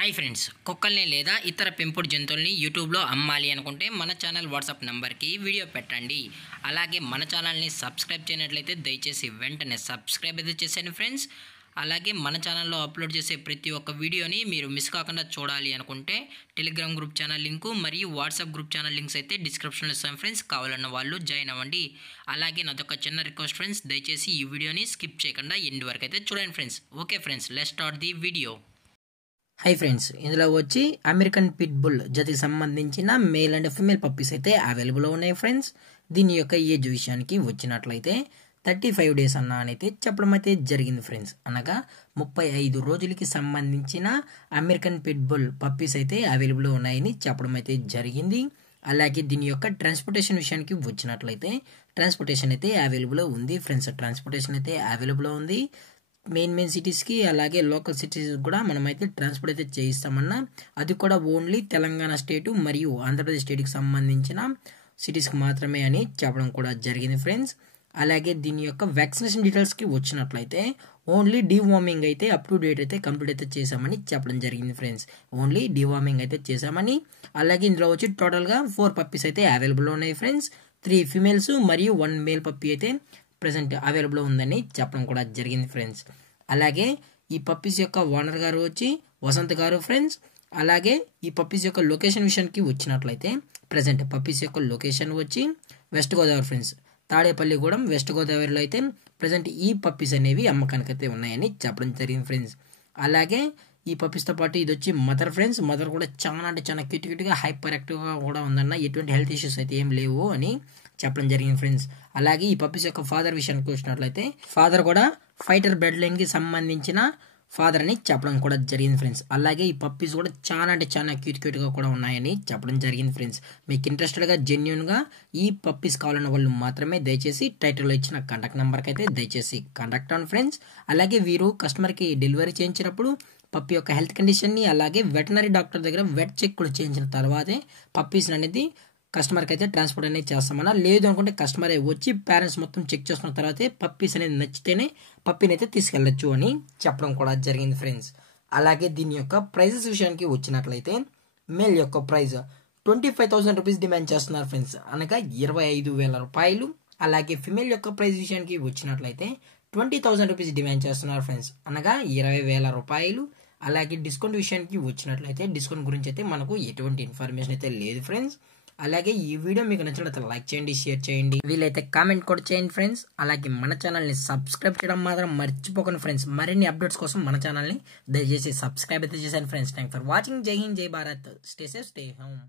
Hi friends, కుక్కల్ని లేదా ఇతర పెంపుడు జంతువుల్ని యూట్యూబ్లో అమ్మాలి అనుకుంటే మన ఛానల్ వాట్సాప్ నెంబర్కి వీడియో పెట్టండి. అలాగే మన ఛానల్ని సబ్స్క్రైబ్ చేయనట్లయితే దయచేసి వెంటనే సబ్స్క్రైబ్ అయితే చేసేయండి ఫ్రెండ్స్. అలాగే మన ఛానల్లో అప్లోడ్ చేసే ప్రతి ఒక్క వీడియోని మీరు మిస్ కాకుండా చూడాలి అనుకుంటే టెలిగ్రామ్ గ్రూప్ ఛానల్ లింకు మరియు వాట్సాప్ గ్రూప్ ఛానల్ లింక్స్ అయితే డిస్క్రిప్షన్లో ఇస్తాం ఫ్రెండ్స్. కావాలన్న వాళ్ళు జాయిన్ అవ్వండి. అలాగే నాదొక చిన్న రిక్వెస్ట్ ఫ్రెండ్స్, దయచేసి ఈ వీడియోని స్కిప్ చేయకుండా ఎండ్ వరకు అయితే చూడండి friends. Okay friends, let's start the video. Hi friends, ఇందులో వచ్చి అమెరికన్ పిట్ బుల్ జతికి సంబంధించిన మేల్ అండ్ ఫిమేల్ పప్పీస్ అయితే అవైలబుల్ ఉన్నాయి ఫ్రెండ్స్. దీని యొక్క ఏజ్ విషయానికి వచ్చినట్లయితే 35 డేస్ అన్న అయితే చెప్పడం అయితే జరిగింది ఫ్రెండ్స్. అనగా 35 రోజులకి సంబంధించిన అమెరికన్ పిట్ బుల్ పప్పీస్ అయితే అవైలబుల్ ఉన్నాయని చెప్పడం అయితే జరిగింది. అలాగే దీని యొక్క ట్రాన్స్పోర్టేషన్ విషయానికి వచ్చినట్లయితే ట్రాన్స్పోర్టేషన్ అయితే అవైలబుల్ ఉంది ఫ్రెండ్స్. ట్రాన్స్పోర్టేషన్ అయితే అవైలబుల్ ఉంది. మెయిన్ సిటీస్కి అలాగే లోకల్ సిటీస్ కూడా మనమైతే ట్రాన్స్పోర్ట్ అయితే చేయిస్తామన్నా, అది కూడా ఓన్లీ తెలంగాణ స్టేటు మరియు ఆంధ్రప్రదేశ్ స్టేట్కి సంబంధించిన సిటీస్కి మాత్రమే అని చెప్పడం కూడా జరిగింది ఫ్రెండ్స్. అలాగే దీని యొక్క వ్యాక్సినేషన్ డీటెయిల్స్కి వచ్చినట్లయితే ఓన్లీ డీవార్మింగ్ అయితే అప్ టు డేట్ అయితే కంప్లీట్ అయితే చేసామని చెప్పడం జరిగింది ఫ్రెండ్స్. ఓన్లీ డీవార్మింగ్ అయితే చేసామని. అలాగే ఇందులో వచ్చి టోటల్గా 4 పప్పీస్ అయితే అవైలబుల్ ఉన్నాయి ఫ్రెండ్స్. 3 ఫిమేల్స్ మరియు 1 మేల్ పప్పీ అయితే ప్రెసెంట్ అవైలబుల్ ఉందని చెప్పడం కూడా జరిగింది ఫ్రెండ్స్. అలాగే ఈ పప్పీస్ యొక్క ఓనర్ గారు వచ్చి వసంత్ గారు ఫ్రెండ్స్. అలాగే ఈ పప్పీస్ యొక్క లొకేషన్ విషయానికి వచ్చినట్లయితే ప్రెసెంట్ పప్పీస్ యొక్క లొకేషన్ వచ్చి west Godavari friends. Tadepalligudem west గోదావరిలో అయితే ప్రెసెంట్ ఈ పప్పీస్ అనేవి అమ్మకానికి అయితే ఉన్నాయని చెప్పడం జరిగింది ఫ్రెండ్స్. అలాగే ఈ పప్పీస్తో పాటు ఇది వచ్చి మదర్ ఫ్రెండ్స్. మదర్ కూడా చాలా అంటే చాలా క్యూట్గా హైపర్ యాక్టివ్గా కూడా ఉందన్న, ఎటువంటి హెల్త్ ఇష్యూస్ అయితే ఏం లేవు అని చెప్పడం జరిగింది ఫ్రెండ్స్. అలాగే ఈ పప్పీస్ యొక్క ఫాదర్ విషయానికి వచ్చినట్లయితే ఫాదర్ కూడా ఫైటర్ బ్లడ్ లైన్కి సంబంధించిన ఫాదర్ అని చెప్పడం కూడా జరిగింది ఫ్రెండ్స్. అలాగే ఈ పప్పీస్ కూడా చాలా అంటే చాలా క్యూట్గా కూడా ఉన్నాయని చెప్పడం జరిగింది ఫ్రెండ్స్. మీకు ఇంట్రెస్టెడ్గా జెన్యున్గా ఈ పప్పీస్ కావాలన్న వాళ్ళు మాత్రమే దయచేసి టైటిల్లో ఇచ్చిన కాంటాక్ట్ నెంబర్కి అయితే దయచేసి కాంటాక్ట్ అవ్వండి ఫ్రెండ్స్. అలాగే వీరు కస్టమర్కి డెలివరీ చేయించినప్పుడు పప్పీ యొక్క హెల్త్ కండిషన్ని అలాగే వెటనరీ డాక్టర్ దగ్గర వెట్ చెక్ కూడా చేయించిన తర్వాతే పప్పీస్ అనేది కస్టమర్కి అయితే ట్రాన్స్పోర్ట్ అనేది చేస్తామన్నా. లేదు అనుకుంటే కస్టమర్ వచ్చి పేరెంట్స్ మొత్తం చెక్ చేసుకున్న తర్వాతే పప్పీస్ అనేది నచ్చితేనే పప్పీని అయితే తీసుకెళ్ళచ్చు అని చెప్పడం కూడా జరిగింది ఫ్రెండ్స్. అలాగే దీని యొక్క ప్రైజెస్ విషయానికి వచ్చినట్లయితే మేల్ యొక్క ప్రైజ్ 25,000 రూపీస్ డిమాండ్ చేస్తున్నారు ఫ్రెండ్స్, అనగా 25,000 రూపాయలు. అలాగే ఫిమేల్ యొక్క ప్రైజ్ విషయానికి వచ్చినట్లయితే 20,000 రూపీస్ డిమాండ్ చేస్తున్నారు ఫ్రెండ్స్, అనగా 20,000 రూపాయలు. అలాగే డిస్కౌంట్ విషయానికి వచ్చినట్లయితే డిస్కౌంట్ గురించి అయితే మనకు ఎటువంటి ఇన్ఫర్మేషన్ అయితే లేదు ఫ్రెండ్స్. అలాగే ఈ వీడియో మీకు నచ్చినట్లయితే లైక్ చేయండి, షేర్ చేయండి, వీలైతే కామెంట్ కూడా చేయండి ఫ్రెండ్స్. అలాగే మన ఛానల్ని సబ్స్క్రైబ్ చేయడం మాత్రం మర్చిపోకండి ఫ్రెండ్స్. మరిన్ని అప్డేట్స్ కోసం మన ఛానల్ని దయచేసి సబ్స్క్రైబ్ అయితే చేశాను ఫ్రెండ్స్. Thank for watching. జై హింద్, జై Bharat. Stay safe, stay home.